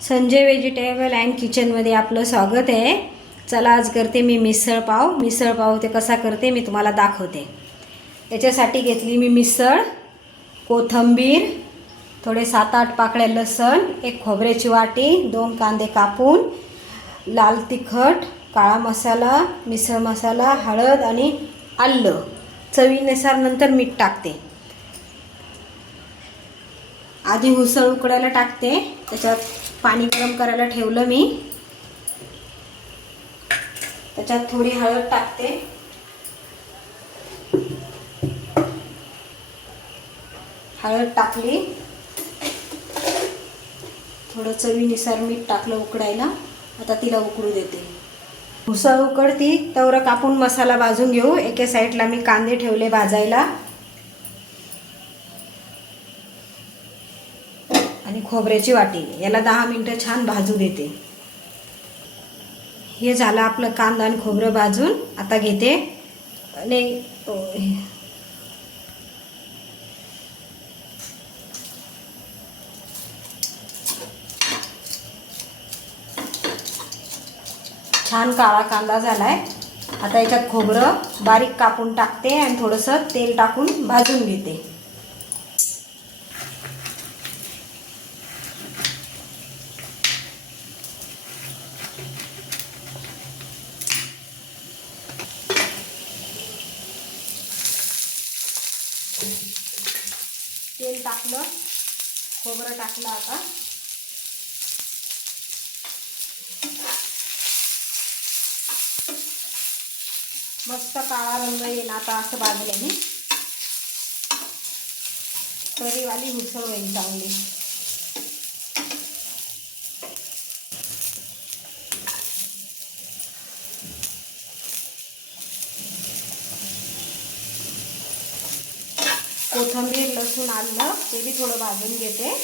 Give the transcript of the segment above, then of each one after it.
Sanjay vegetable and किचनमध्ये आपलं स्वागत आहे। चला आज करते मी मिसळ पाव ते कसा करते मी तुम्हाला दाखवते। याच्यासाठी घेतली मी मिसळ, कोथिंबीर, थोडे 7-8 पाकळ्या लसण, एक खोबऱ्याची वाटी, 2 कांदे कापून, लाल तिखट, काळा मसाला, मिसळ मसाला, हळद आणि आलं, चवीनुसार नंतर मीठ टाकते। आधी उसळ उकडायला टाकते, त्याच्यात पाणी गरम करायला ठेवलं मी, त्याच्यात थोडी हळद टाकते, हळद टाकली, थोडं चवीनुसार मीठ टाकलं उकडायला। आता तिला उकळू देते। उसळ उकडती तवर कापून मसाला भाजून घेऊ। एका साईडला मी कांदे ठेवले भाजायला आणि खोबऱ्याची वाटी, याला 10 मिनिटं छान भाजू देते। हे झालं आपलं कांदा आणि खोबरं भाजून। आता घेते आणि छान काळा कांदा झालाय। आता याच्यात खोबरं बारीक कापून टाकते आणि थोडंसं तेल टाकून भाजून घेते। तेल टाकलं, खोबरं टाकलं, आता मस्त काळा रंग येईल। आता असं भाजल्याने तरीवाली उसळ होईल चांगली। कोथिंबीर, लसूण, आलं ते बी थोडं भाजून घेते।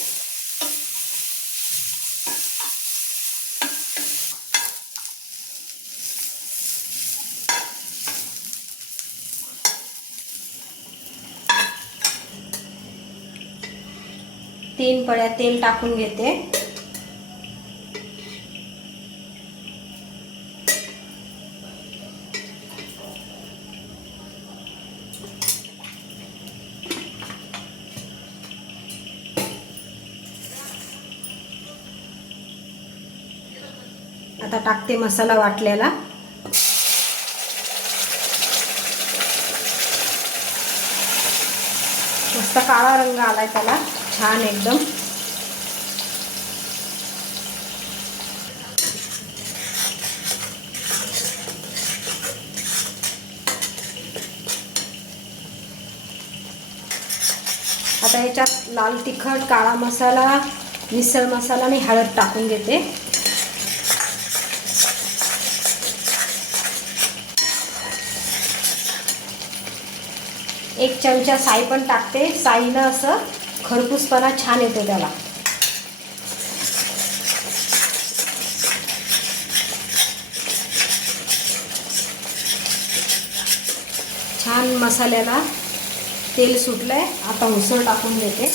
तीन पळ्या तेल टाकून घेते। आता टाकते मसाला वाटलेला। मस्त काळा रंग आलाय त्याला, छान एकदम। आता याच्यात लाल तिखट, काळा मसाला, मिसळ मसाला आणि हळद टाकून घेते। एक चमचा साई पण टाकते। साईनं असं खरपूसपणा छान येतो त्याला। छान मसाल्याला तेल सुटलंय। आता उसळ टाकून देते।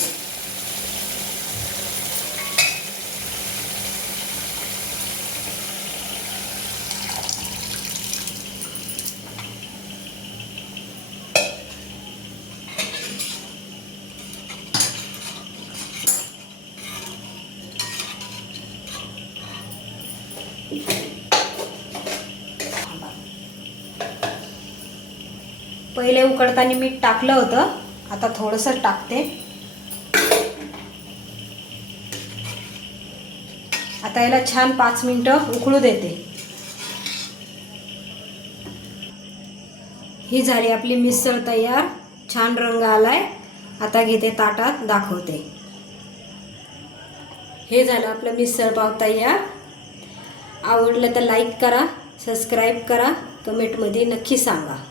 पहिले उकडताना मीठ टाकलं होतं, आता थोडंसं टाकते। आता याला छान 5 मिनिटं उकळू देते। ही झाली आपली मिसळ तयार, छान रंग आलाय। आता घेते ताटात दाखवते। हे झालं आपलं मिसळ पाव तयार। आवडलं तर लाईक करा, सबस्क्राईब करा, कमेंटमध्ये नक्की सांगा।